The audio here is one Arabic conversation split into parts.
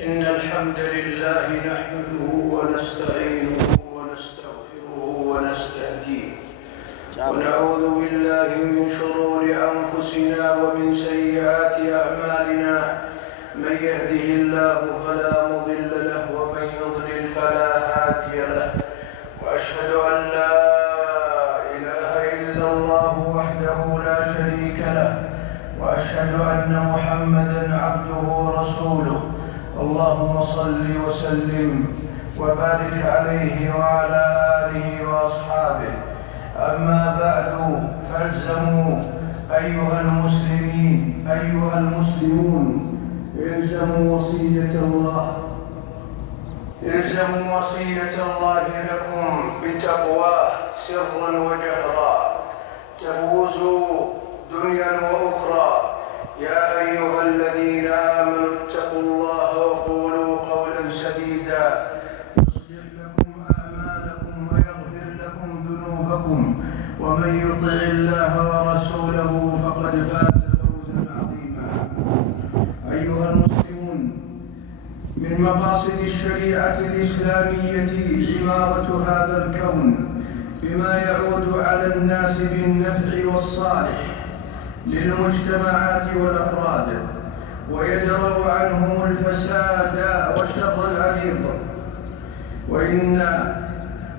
إن الحمد لله نحمده ونستعينه ونستغفره ونستهديه ونعوذ بالله من شرور أنفسنا ومن سيئات أعمالنا من يهده الله فلا مضل له ومن يضلل فلا هادي له وأشهد أن لا إله إلا الله وحده لا شريك له وأشهد أن محمدًا عبده ورسوله اللهم صل وسلم وبارك عليه وعلى آله وأصحابه أما بعد فالزموا أيها المسلمون الزموا وصية الله لكم بتقواه سرا وجهرا تفوزوا دنيا وأخرى يا أيها الذين آمنوا اتقوا الله وقولوا قولا سديدا يصلح لكم أعمالكم ويغفر لكم ذنوبكم ومن يطع الله ورسوله فقد فاز فوزا عظيما. أيها المسلمون، من مقاصد الشريعة الإسلامية عمارة هذا الكون بما يعود على الناس بالنفع والصالح للمجتمعات والأفراد ويدرأ عنهم الفساد والشر العريض،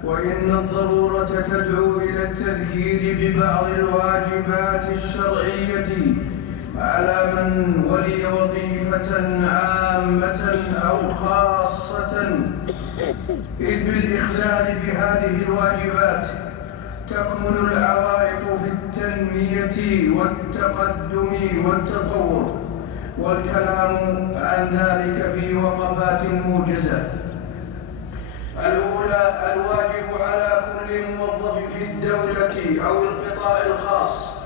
وإن الضرورة تدعو إلى التذكير ببعض الواجبات الشرعية على من ولي وظيفة عامة أو خاصة، إذ بالإخلال بهذه الواجبات تكمن العوائق في التنمية والتقدم والتطور، والكلام عن ذلك في وقفات موجزة. الأولى: الواجب على كل موظف في الدولة أو القطاع الخاص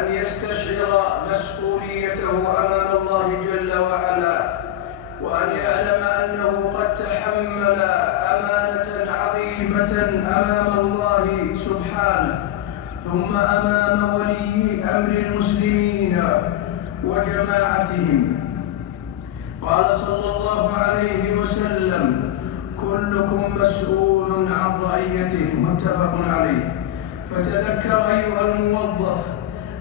أن يستشعر مسؤوليته أمام الله جل وعلا، وأن يعلم أنه قد تحمل أمانة عظيمة أمام الله سبحانه ثم أمام ولي أمر المسلمين وجماعتهم. قال صلى الله عليه وسلم: كلكم مسؤول عن رعيته، متفق عليه. فتذكر أيها الموظف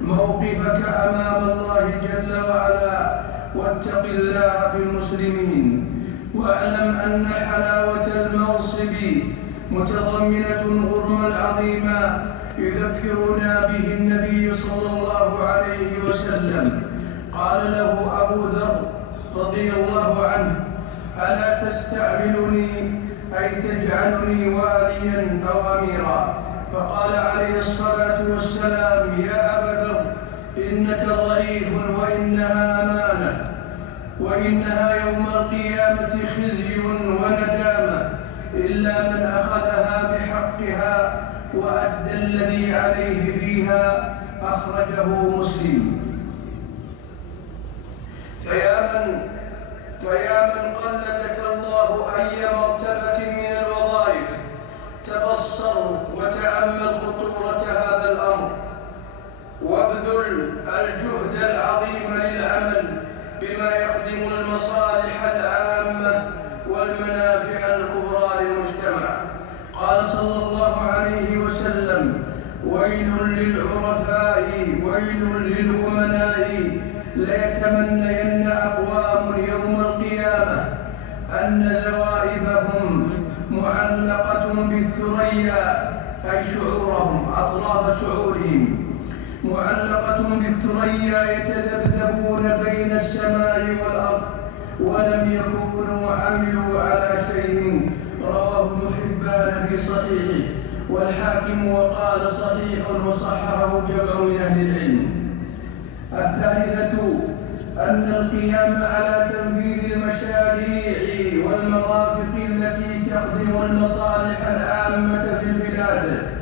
موقفك أمام الله جل وعلا واتق الله في المسلمين، واعلم أن حلاوة المنصب متضمنة غرما عظيما يذكرنا به النبي صلى الله عليه وسلم. قال له أبو ذر رضي الله عنه: ألا تستعملني أي تجعلني واليا أو أميرا؟ فقال عليه الصلاة والسلام: يا أبا ذر، إنك ضعيف وإنها أمانة، وإنها يوم القيامة خزي وندامة، إلا من أخذها بحقها وأدى الذي عليه فيها. أخرجه مسلم. فيا من قلدك الله أي مرتبة من الوظائف، تبصر وتأمل خطورة هذا الأمر، وابذل الجهد العظيم للعمل بما يخدم المصالح العامة والمنافع الكبرى للمجتمع. قال صلى الله عليه وسلم: ويل للعرفاء ويل للأمناء ليتمنين أقوام يوم القيامة أن ذوائبهم معلقة بالثريا، أي شعورهم أطراف شعورهم معلقة بالثريا يتذبذبون بين السماء والأرض ولم يكونوا عملوا على شيء. رواه ابن حبان في صحيحه والحاكم وقال صحيح وصححه جمع من أهل العلم. الثالثة أن القيام على تنفيذ المشاريع والمرافق التي تخدم المصالح العامة في البلاد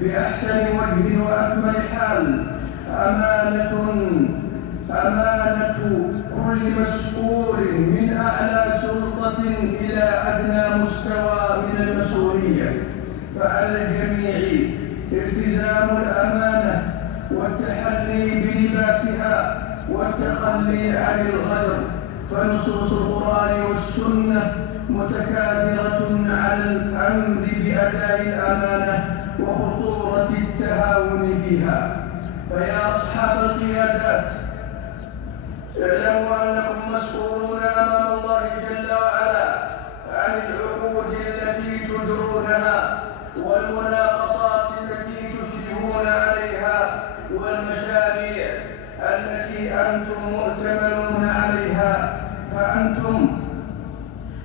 بأحسن وجه وأكمل حال أمانة كل مسؤول من أعلى سلطة إلى أدنى مستوى من المسؤولية. فعلى الجميع التزام الأمانة والتحلي بلباسها والتخلي عن الغدر، فنصوص القرآن والسنة متكاثرة على الأمر بأداء الأمانة وخطورة التهاون فيها. فيا أصحاب القيادات، اعلموا أنكم مسؤولون أمام الله جل وعلا عن العقود التي تجرونها والمناقصات التي تشرفون عليها والمشاريع التي أنتم مؤتمنون عليها،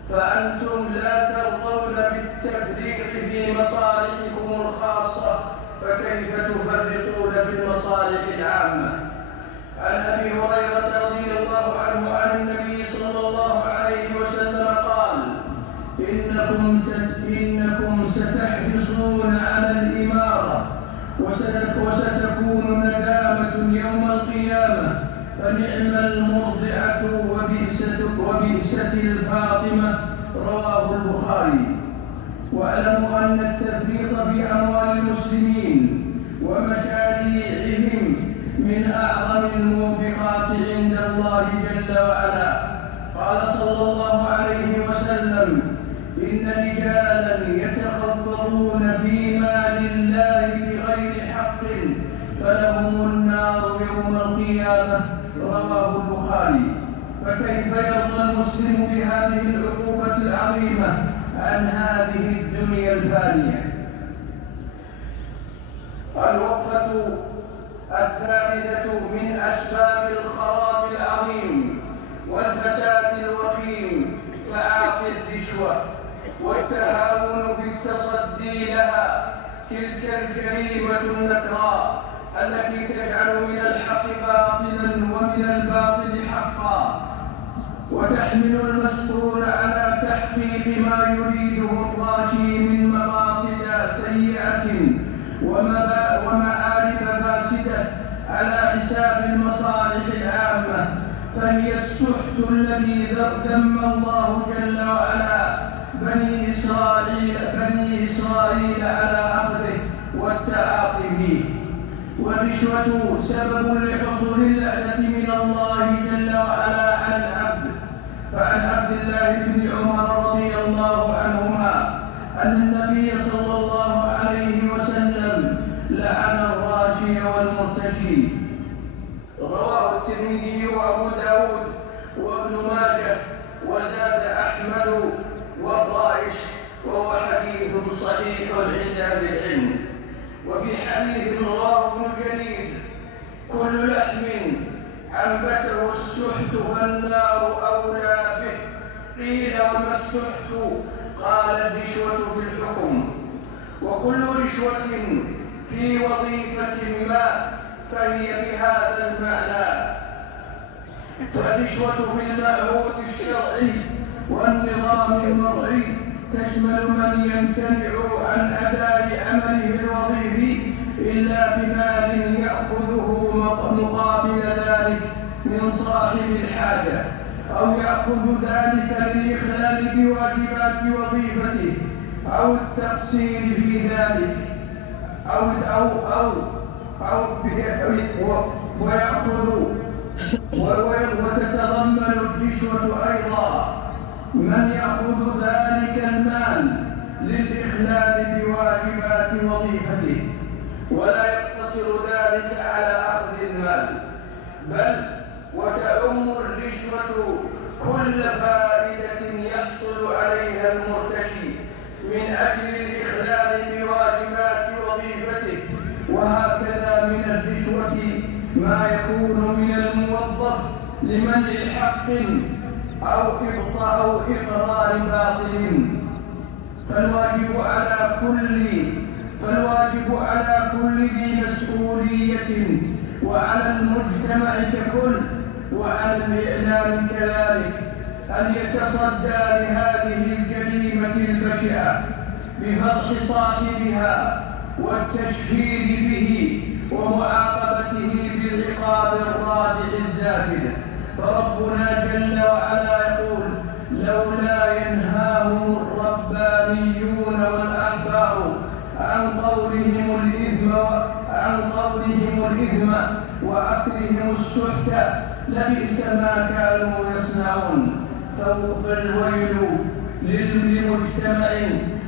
فأنتم لا ترضون بالتفريق في مصالحكم الخاصة، فكيف تفرقون في المصالح العامة؟ عن أبي هريرة رضي الله عنه عن النبي صلى الله عليه وسلم قال: إنكم ستحرصون على الإمارة وستكون ندامة يوم القيامة، فنعم المرضعة وبئست الفاطمة. رواه البخاري. واعلموا أن التفريط في أموال المسلمين ومشاريعهم من أعظم الموبقات عند الله جل وعلا. قال صلى الله عليه وسلم: إن رجالا يتخبطون في مال الله بغير حق فلهم النار يوم القيامة. رواه البخاري. فكيف يرضى المسلم بهذه العقوبة العظيمة عن هذه الدنيا الفانية؟ الوقفة الثالثة من أسباب الخراب العظيم والفساد الوخيم تعاطي الرشوة والتهاون في التصدي لها، تلك الجريمة النكراء التي تجعل من الحق باطلا ومن الباطل حقا، وتحمل المسؤول على تحقيق ما يريده الراشي من مقاصد سيئة ومآرب فاسدة على حساب المصالح العامة، فهي السحت الذي ذم الله جل وعلا بني إسرائيل على أخذه والتعاطي فيه. والرشوة سبب لحصول اللعنة من الله جل وعلا على العبد. فعن عبد الله بن عمر رضي الله عنهما أن النبي صلى الله عليه وسلم لعن الراشي والمرتشي. رواه الترمذي وأبو داود وابن ماجه وزاد أحمد والرائش، وهو حديث صحيح عند أهل العلم. وفي حديث رواه ابن جرير: كل لحم أنبته السحت فالنار أولى به. قيل: وما السحت؟ قال: الرشوة في الحكم، وكل رشوة في وظيفة ما فهي بهذا المعنى. فالرشوة في المعهود الشرعي والنظام المرعي تشمل من يمتنع عن أداء عمله الوظيفي إلا بمال يأخذه مقابل ذلك من صاحب الحاجة، أو يأخذ ذلك للإخلال بواجبات وظيفته أو التقصير في ذلك، وتتضمن الرشوة أيضا من يأخذ ذلك المال للإخلال بواجبات وظيفته، ولا يقتصر ذلك على أخذ المال، بل وتعم الرشوة كل فائدة يحصل عليها المرتشي من أجل الإخلال بواجبات وظيفته. وهكذا من الرشوة ما يكون من الموظف لمنع حق أو إقرار باطل. فالواجب على كل ذي مسؤولية وعلى المجتمع ككل وعلى الإعلام كذلك أن يتصدى لهذه الجريمة البشعة بفضح صاحبها والتشهير به ومعاقبته بالعقاب الرادع الزاهد. فربنا جل وعلا يقول: لولا ينهاهم الربانيون والأحبار عن قولهم الإثم وأكلهم السحت لبئس ما كانوا يصنعون. فالويل لمجتمع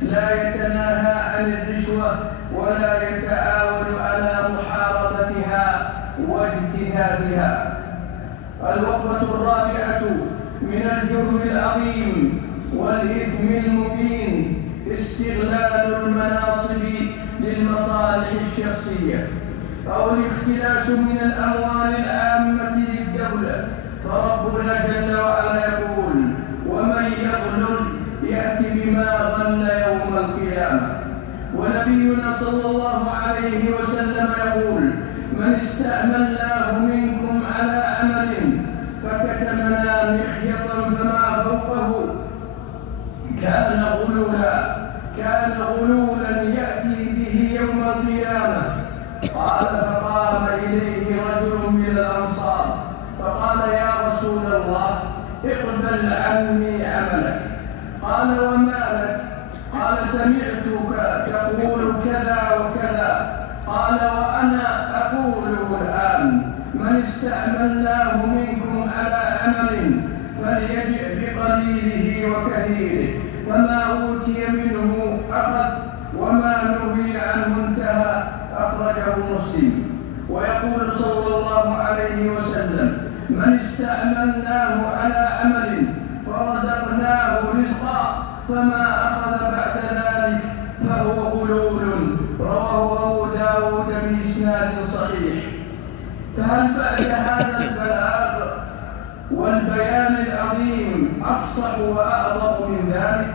لا يتناهى عن الرشوة ولا يتعاون على محاربتها واجتثاثها. الوقفة الرابعة من الجرم العظيم والإثم المبين استغلال المناصب للمصالح الشخصية أو الاختلاس من الأموال العامة للدولة. فربنا جل وعلا يقول: ومن يغلل يأت بما غل يوم القيامة. ونبينا صلى الله عليه وسلم يقول: من استأمناه منكم على عمل فكتمنا مخيطا فما فوقه كان غلولا يأتي به يوم القيامة. قال: فقام إليه رجل من الأنصار فقال: يا رسول الله، اقبل عني عملك. قال: وما لك؟ قال: سمعتك تقول كذا وكذا. قال: وأنا أقوله الآن: من استعملناه منكم على عمل فليجئ بقليله وكثيره، فما أوتي منه أخذ وما نهي عنه انتهى. أخرجه مسلم. ويقول صلى الله عليه وسلم: من استعملناه على عمل فرزقناه رزقا فما أخذ بعد ذلك فهو غلول. رواه أبو داود بإسناد صحيح. فهل بعد هذا البلاغ والبيان العظيم أفصح وأعظم من ذلك؟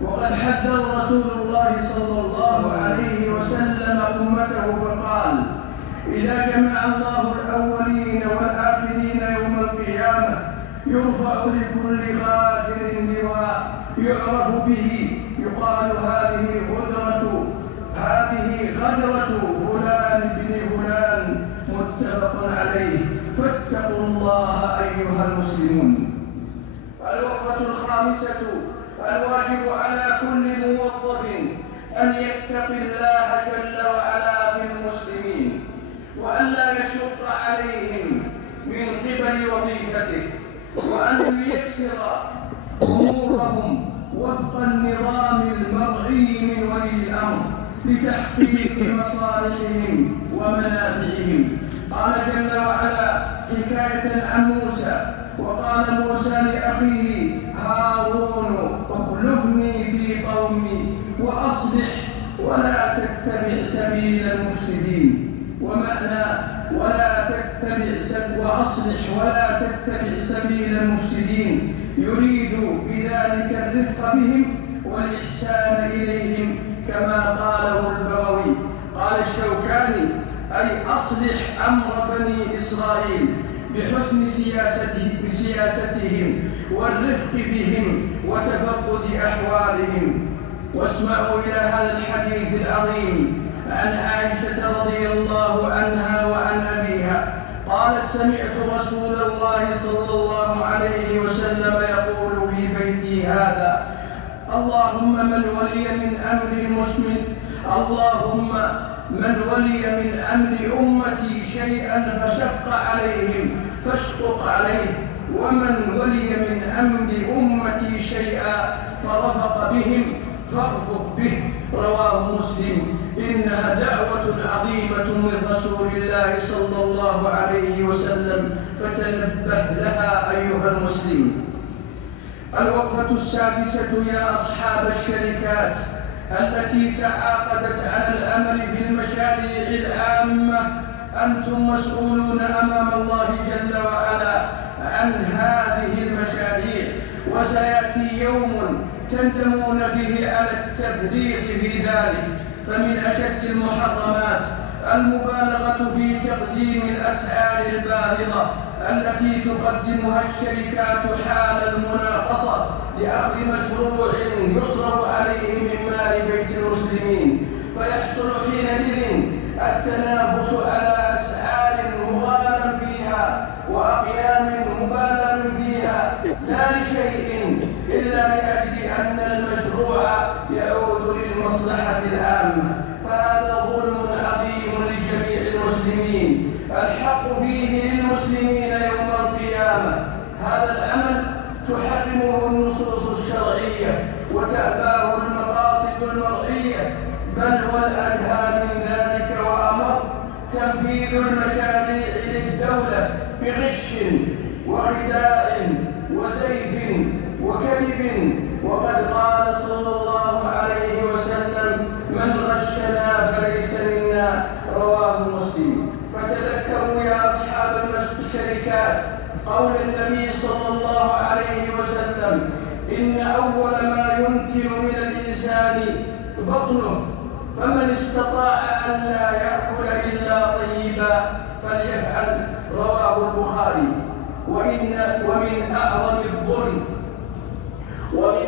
وقد حذر رسول الله صلى الله عليه وسلم أمته فقال: إذا جمع الله الأولين والآخرين يوم القيامة يرفع لكل غادر لواء يعرف به، يقال: هذه غدرة فلان بن فلان، متفق عليه. فاتقوا الله أيها المسلمون. الوقفة الخامسة: الواجب على كل موظف أن يتقي الله جل وعلا في المسلمين، وأن لا يشق عليهم من قبل وظيفته، وأن ييسر أمورهم وفق النظام المرعي من ولي الأمر لتحقيق مصالحهم ومنافعهم. قال جل وعلا حكاية عن موسى: وقال موسى لأخيه هارون: اخلفني في قومي وأصلح ولا تتبع سبيل المفسدين. ومعنى وأصلح ولا تتبع سبيل المفسدين يريد بذلك الرفق بهم والإحسان إليهم، كما قاله البغوي. قال الشوكاني: أي أصلح أمر بني إسرائيل بحسن سياستهم والرفق بهم وتفقد أحوالهم. واسمعوا إلى هذا الحديث العظيم عن عائشة رضي الله عنها وعن أبيها قالت: سمعت رسول الله صلى الله عليه وسلم يقول في بيتي هذا: اللهم من ولي من أمر أمتي شيئا فشق عليهم فاشقق عليه، ومن ولي من أمر أمتي شيئا فرفق بهم فارفق به. رواه مسلم. إنها دعوة عظيمة من رسول الله صلى الله عليه وسلم، فتنبه لها أيها المسلم. الوقفة السادسة يا أصحاب الشركات التي تعاقدت على الأمل في المشاريع العامة، أنتم مسؤولون أمام الله جل وعلا عن هذه المشاريع، وسيأتي يوم تندمون فيه على التفريط في ذلك. فمن أشد المحرمات المبالغة في تقديم الأسعار الباهظة التي تقدمها الشركات حال المناقصة لأخذ مشروع يصرف عليه من مال بيت المسلمين، فيحصل حينئذ التنافس على أسعار مغالى فيها وأقيام مبالغ فيها، لا لشيء إلا لأجل أن المشروع يعود للمصلحة العامة. فهذا ظلم عظيم لجميع المسلمين، الحق فيه للمسلمين يوم القيامة. هذا العمل تحرمه النصوص الشرعية وتأباه المقاصد المرئية، بل والأدهى من ذلك وأمر تنفيذ المشاريع للدولة بغش وخداع وزيف وكذب، وقد قال صلى الله عليه وسلم: من غشنا فليس منا. رواه مسلم. فتذكروا يا أصحاب الشركات قول النبي صلى الله عليه وسلم: إن أول ما ينتن من الإنسان بطنه، فمن استطاع أن لا يأكل إلا طيبا فليفعل. رواه البخاري. ومن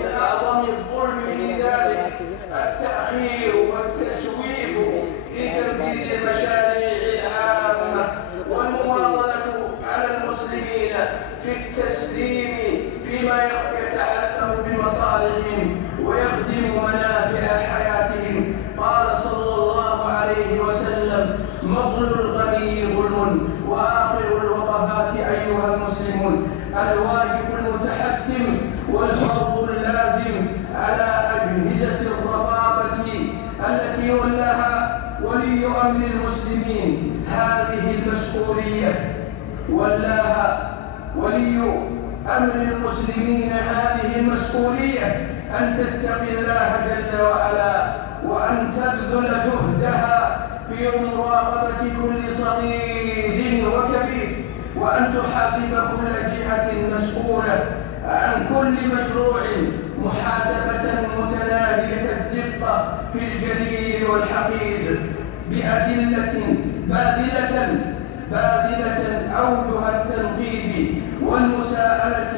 أعظم الظلم في ذلك التأخير والتسويف في تنفيذ المشاريع العامة، والمواطنة على المسلمين في التسليم فيما يتعلق بمصالحهم ويخدم منافع حياتهم. قال صلى الله عليه وسلم: مطل الغني ظلم. وآخر الوقفات أيها المسلمون الواجب المتحتم والفرض اللازم على أجهزة الرقابة التي ولاها ولي أمر المسلمين هذه المسؤولية. ولاها ولي أمر المسلمين هذه المسؤولية أن تتقي الله جل وعلا، وأن تبذل جهدها في مراقبة كل صغير وكبير، وأن تحاسب كل جهة مسؤولة عن كل مشروع محاسبة متناهية الدقة في الجليل والحقير، بأدلة باذلة أوجه التنقيب والمساءلة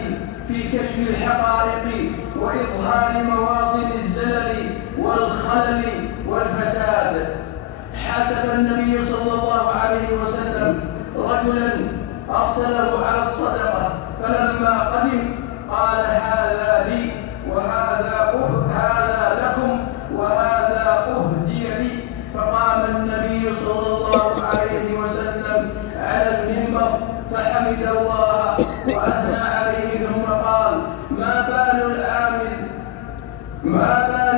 في كشف الحقائق وإظهار مواطن الزلل والخلل والفساد. حاسب النبي صلى الله عليه وسلم رجلا أرسله على الصدقة، فلما قدم قال: هذا لي وهذا لكم وهذا أهدي لي. فقام النبي صلى الله عليه وسلم على المنبر فحمد الله وأثنى عليه، ثم قال: ما بال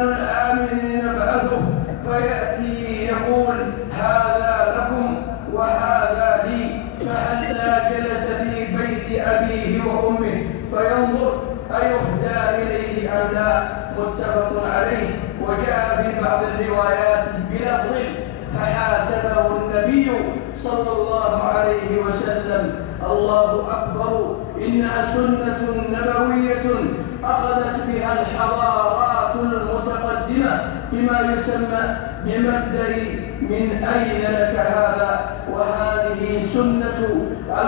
العامل نبعثه فيأتي يقول: هذا لكم وهذا لي، فهلا جلس في بيت أبيه وأمه فينظر أيهدى إليه أم لا. متفق عليه. وجاء في بعض الروايات بلفظ: فحاسبه النبي صلى الله عليه وسلم. الله أكبر. إنها سنة نبوية أخذت بها الحضارات المتقدمة بما يسمى بمبدأ من أين لك هذا. وهذه سنة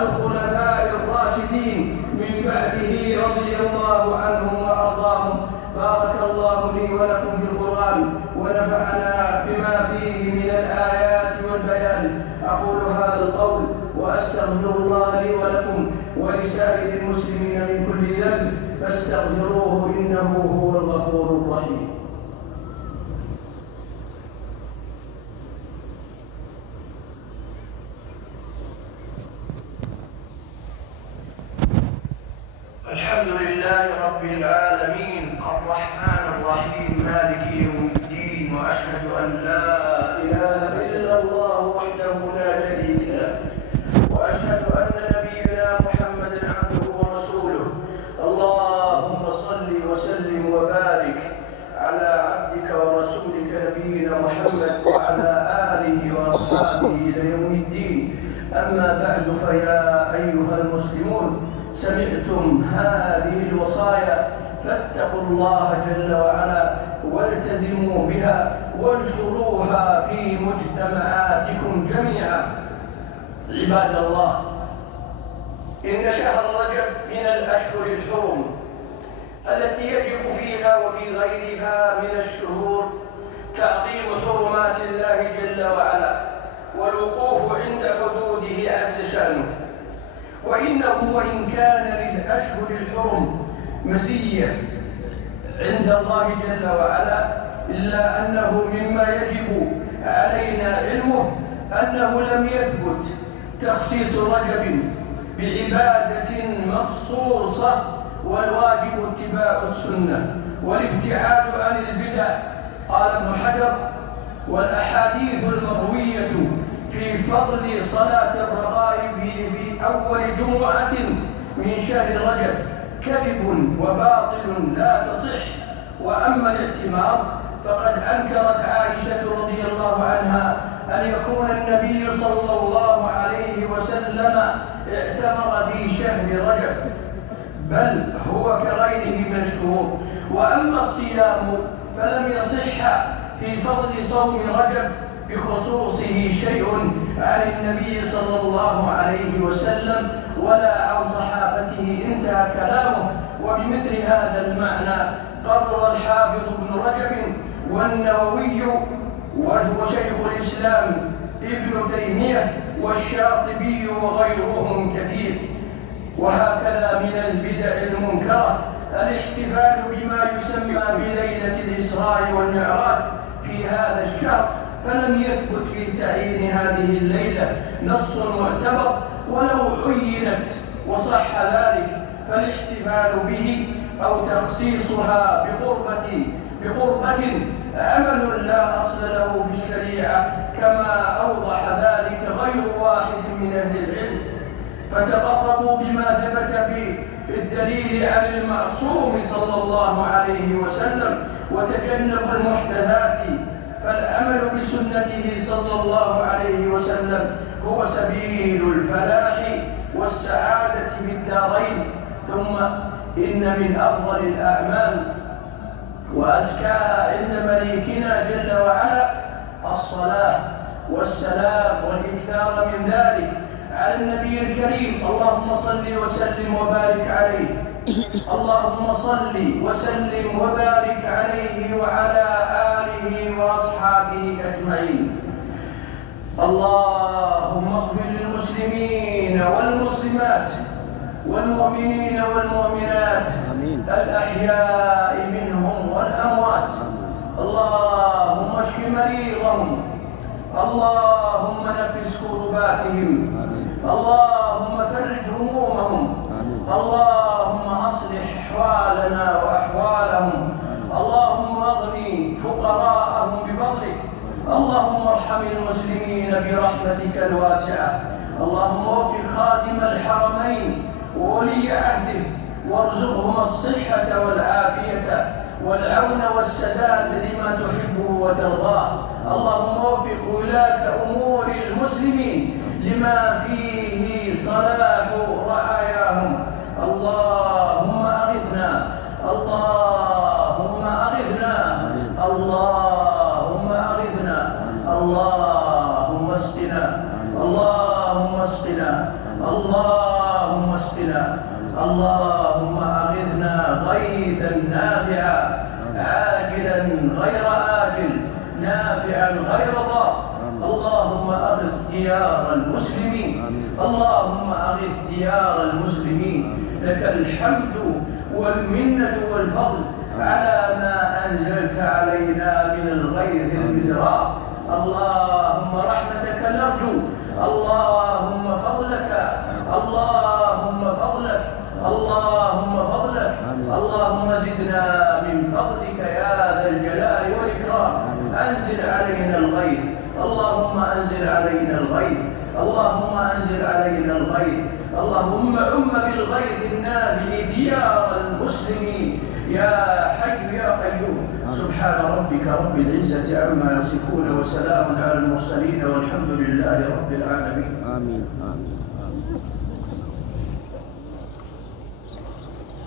الخلفاء الراشدين من بعده رضي الله عنهم وأرضاهم. بارك الله لي ولكم في القرآن ونفعنا بما فيه من الآيات والبيان. أقول هذا القول وأستغفر الله لي ولكم ولسائر المسلمين من كل ذنب فاستغفروه إنه هو الغفور الرحيم. لله رب العالمين الرحمن الرحيم مالك يوم الدين، وأشهد أن لا إله إلا الله وحده لا شريك له، وأشهد أن نبينا محمدا عبده ورسوله. اللهم صل وسلم وبارك على عبدك ورسولك نبينا محمد وعلى آله وأصحابه إلى يوم الدين. أما بعد، فيا أيها المسلمون، سمعتم هذه الوصايا فاتقوا الله جل وعلا والتزموا بها وانشروها في مجتمعاتكم جميعا. عباد الله، إن شهر رجب من الأشهر الحرم التي يجب فيها وفي غيرها من الشهور تعظيم حرمات الله جل وعلا والوقوف عند حدوده عز شأنه. وإنه وإن كان للأشهر الحرم مزية عند الله جل وعلا، إلا أنه مما يجب علينا علمه أنه لم يثبت تخصيص رجب بعبادة مخصوصة، والواجب اتباع السنة والابتعاد عن البدع. قال ابن حجر: والأحاديث المروية في فضل صلاة الرغائب في أول جمعة من شهر رجب كذب وباطل لا تصح. وأما الاعتمار فقد أنكرت عائشة رضي الله عنها أن يكون النبي صلى الله عليه وسلم اعتمر في شهر رجب، بل هو كغيره من الشهور. وأما الصيام فلم يصح في فضل صوم رجب بخصوصه شيء عن النبي صلى الله عليه وسلم ولا عن صحابته. انتهى كلامه. وبمثل هذا المعنى قرر الحافظ ابن رجب والنووي وشيخ الإسلام ابن تيمية والشاطبي وغيرهم كثير. وهكذا من البدع المنكرة الاحتفال بما يسمى بليلة الإسراء والمعراج في هذا الشهر، فلم يثبت في تعيين هذه الليلة نص معتبر، ولو عينت وصح ذلك فالاحتفال به أو تخصيصها بقربة عمل لا أصل له في الشريعة، كما أوضح ذلك غير واحد من أهل العلم. فتقربوا بما ثبت بالدليل عن المعصوم صلى الله عليه وسلم، وتجنبوا المحدثات، فالعمل بسنته صلى الله عليه وسلم هو سبيل الفلاح والسعادة في الدارين. ثم إن من أفضل الأعمال وأزكاها عند مليكنا جل وعلا الصلاة والسلام والإكثار من ذلك على النبي الكريم. اللهم صل وسلم وبارك عليه، اللهم صل وسلم وبارك عليه وعلى آله وأصحابه أجمعين. اللهم اغفر للمسلمين والمسلمات والمؤمنين والمؤمنات الأحياء منهم والأموات. اللهم اشف مريضهم، اللهم نفس كرباتهم، اللهم فرج همومهم، اللهم أصلح أحوالنا وأحوالهم، اللهم اغني فقراءهم بفضلك، اللهم ارحم المسلمين برحمتك الواسعة. اللهم وفق خادم الحرمين وولي عهده وارزقهما الصحة والعافية والعون والسداد لما تحبه وترضاه. اللهم وفق ولاة أمور المسلمين لما فيه صلاح رعاياهم. اللهم أغثنا، اللهم أغثنا، اللهم أغثنا، اللهم اسقنا، اللهم اسقنا، اللهم اسقنا، اللهم أغثنا غيثا نافعا عاجلا غير آجل نافعا غير ضار. اللهم أغث ديار المسلمين، اللهم أغث ديار المسلمين. لك الحمد والمنة والفضل على ما أنزلت علينا من الغيث المدرار. اللهم رحمتك نرجو، اللهم فضلك، اللهم فضلك، اللهم فضلك، فضلك يا ذا الجلال والإكرام. أنزل علينا الغيث، اللهم أنزل علينا الغيث، اللهم أنزل علينا الغيث، اللهم بالغيث النافع ديار المسلمين يا حي يا قيوم. سبحان ربك رب العزة عما يصفون وسلام على المرسلين والحمد لله رب العالمين. آمين آمين.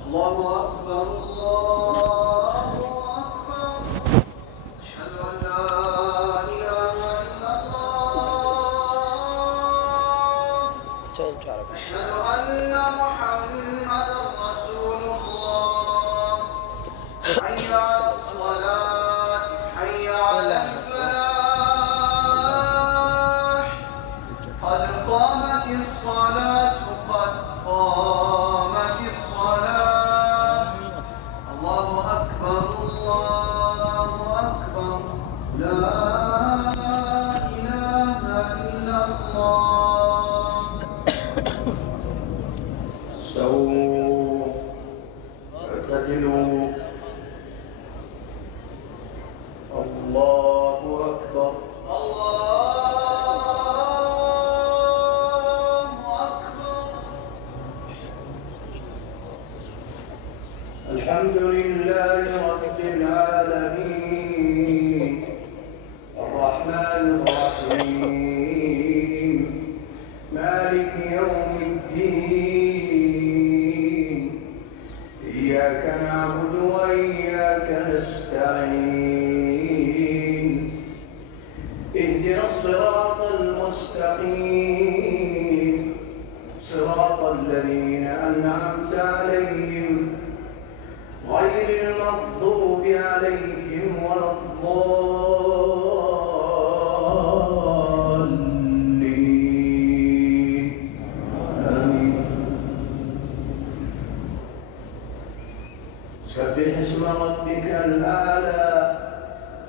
الله أكبر الله أكبر. أشهد أن لا إله إلا الله. أشهد أن محمدا رسول الله. حي على الصلاة، حي على الفلاح. قد قامت الصلاة، قد قامت الصلاة. الله أكبر الله أكبر. لا إله إلا الله. استووا اعتدلوا. الله أكبر. الله أكبر. الحمد لله رب العالمين الرحمن الرحيم مالك يوم الدين. إياك نعبد وإياك نستعين. اهدنا الصراط المستقيم، صراط الذين أنعمت عليهم غير المغضوب عليهم ولا الضالين. آمين. سبح اسم ربك الأعلى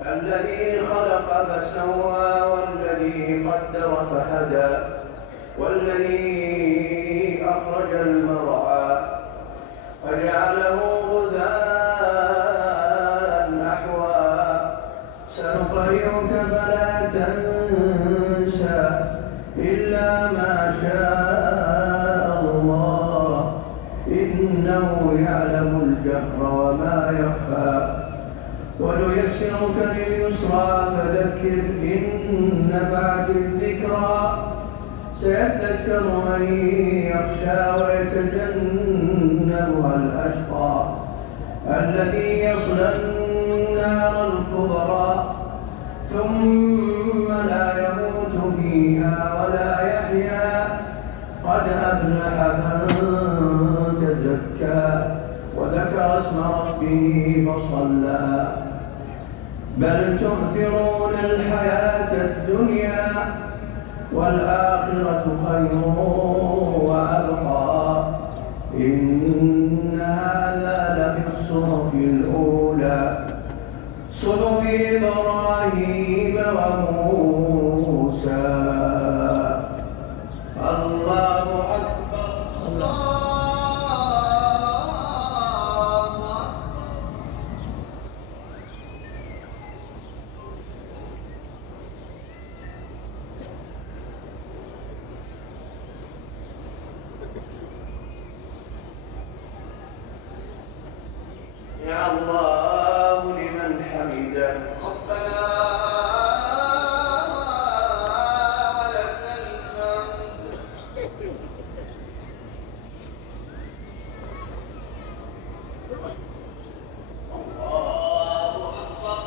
الذي خلق فسوى والذي قدر فهدى والذي أخرج المرعى فجعله غثاء نحوا. سنقرئك فلا تنسى إلا ما شاء الله إنه يعلم الجهر وما يخفى. ونيسرك لليسرى فذكر إن نفعت الذكرى. سيذكر من يخشى ويتجنبها الأشقى الذي يصلى النار الكبرى ثم لا يموت فيها ولا يحيا. قد أفلح من تزكى وذكر اسم ربه فصلى. بل تؤثرون الحياة الدنيا والآخرة خير وأبقى. إن هذا لفي الصحف الأولى صحف إبراهيم وموسى. الله أكبر. الله أكبر. يا الله لمن حمده. ربنا ولك الحمد. الله أكبر.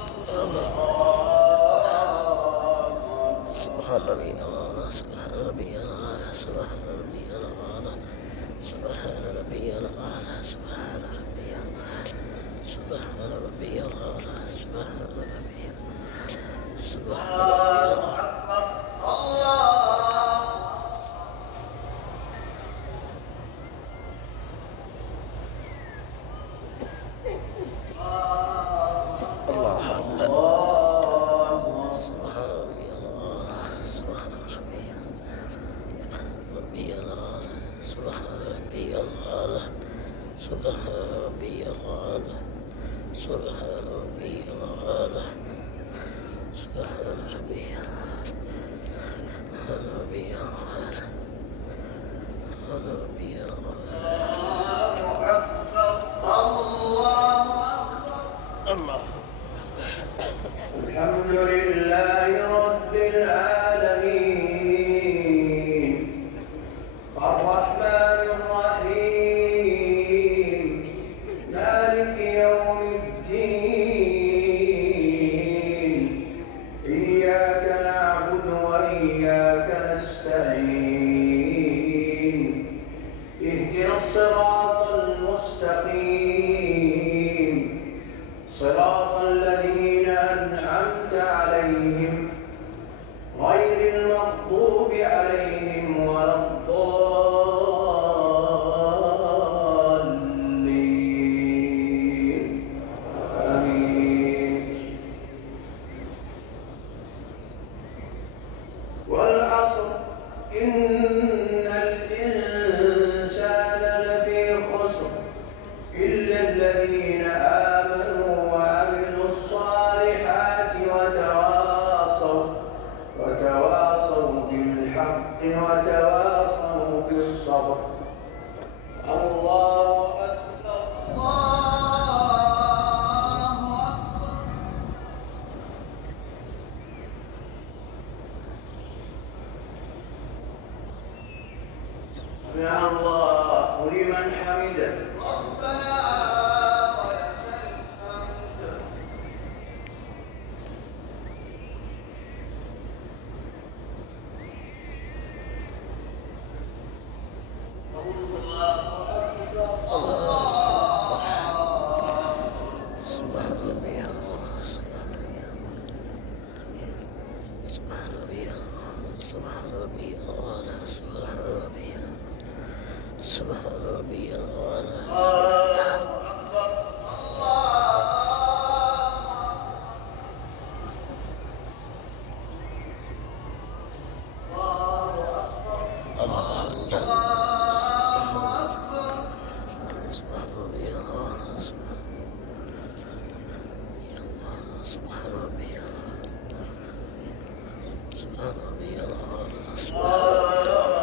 سبحان ربي الأعلى سبحان ربي الأعلى سبحان ربي الأعلى سبحان ربي الأعلى سبحان ربي الأعلى سبحان ربي الأعلى سبحان ربي سبحان ربي الأعلى. الله أكبر. سبحان ربي الأعلى سبحان ربي الأعلى سبحان ربي الأعلى سبحان ربي الأعلى سبحان ربي الأعلى سبحان ربي الأعلى سبحان ربي الأعلى سبحان ربي الأعلى. الله أكبر. الله. الحمد لله رب العالمين الرحمن الرحيم مالك يوم الدين إياك نعبد وإياك نستعين اهدنا الصراط المستقيم صراط الذين أنعمت عليهم غير المغضوب عليهم ولا الضالين آمين. والعصر إن الإنسان لفي خسر إلا الذين آمنوا وعملوا الصالحات وتواصوا بالحق وتواصوا بالصبر. الله أكبر. الله أكبر. سمع الله لمن حمده. ربنا ولك الحمد. سبحان ربي الأعلى سبحان ربي الأعلى سبحان ربي الأعلى سبحان ربي الأعلى سبحان ربي الأعلى. سبحان ربي الأعلى سبحان ربي الأعلى سبحان ربي الأعلى سبحان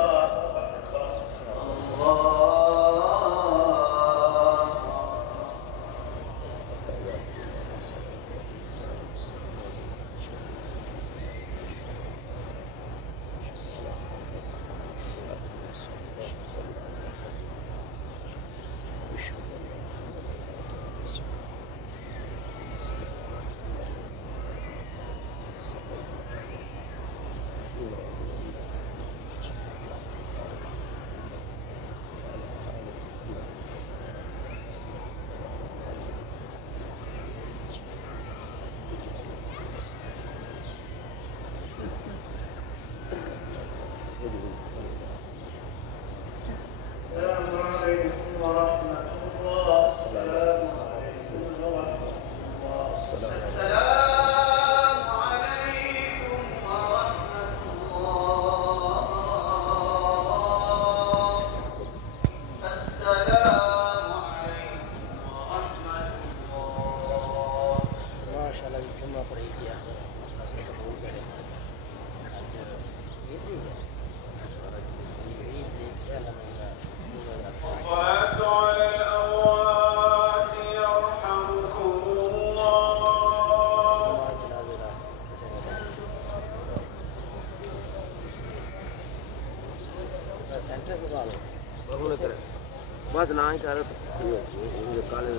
السلام عليكم ورحمة الله. السلام عليكم ورحمة الله. السلام عليكم ورحمة الله. السلام عليكم ورحمة الله. माशाल्लाह जुम्मा पढ़ी किया ऐसे कबूल करे आज ईद भी है ईद पहला महीना الصلاة على الأموات يرحمكم الله. जनाजे का कैसे बताएं सेंटर से बालो बस ना ही कर कॉलेज